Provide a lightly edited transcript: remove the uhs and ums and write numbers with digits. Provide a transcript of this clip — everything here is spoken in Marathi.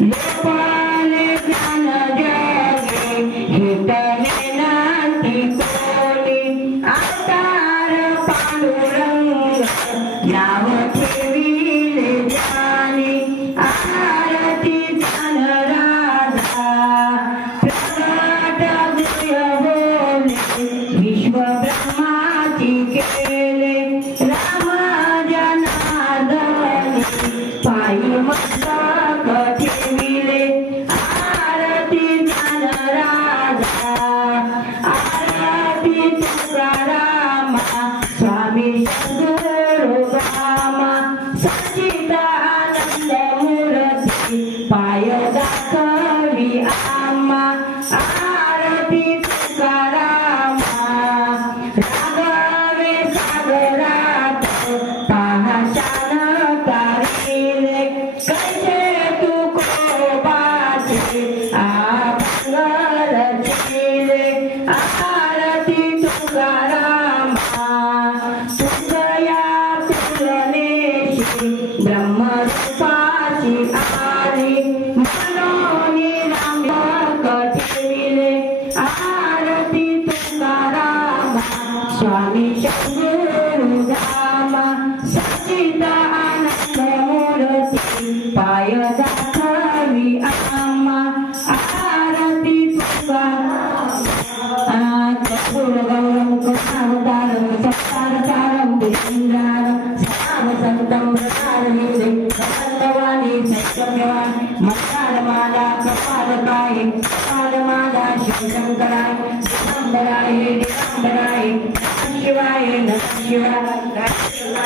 लोपाले ज्ञान जगे हितले नाती कोली अवतार पांडुरंग नाव ठेविले ज्ञानी आरती ज्ञान राधा प्रगट गुह्य बोले विश्व ब्रह्माची केले राम जनार्दनी पायी मस्तक ठेविले आरती ज्ञान राधा आरती तुकारामा स्वामी सद्गुरु रामा सच्चिदानंद मूर्ती पाय दाखवी आम्हा आरती तुकारामा राघवे सागरात पाहशान तारिले कैसे तुकोबाचे आभंग रचिले आरती तुकारामा तुझया तुलनेशी ब्रह्मरूपाची आली मनोनी नामक ठेविले आरती तुकारामा स्वामी सद्गुरु रामा सच्चिदानंद मूर्ती पाय दाखवी आम्हा आरती तुकारामा गौरं कृष्णावतारं सत्कारं बुद्धिंद्रारं सामसंतं प्रसारयिते भगवानी सत्यमेवान् मन्दारमाला कपालकाय कपालमाला शिवशंकराय दिगंबराय दिगंबराय नमः शिवाय नमः शिवाय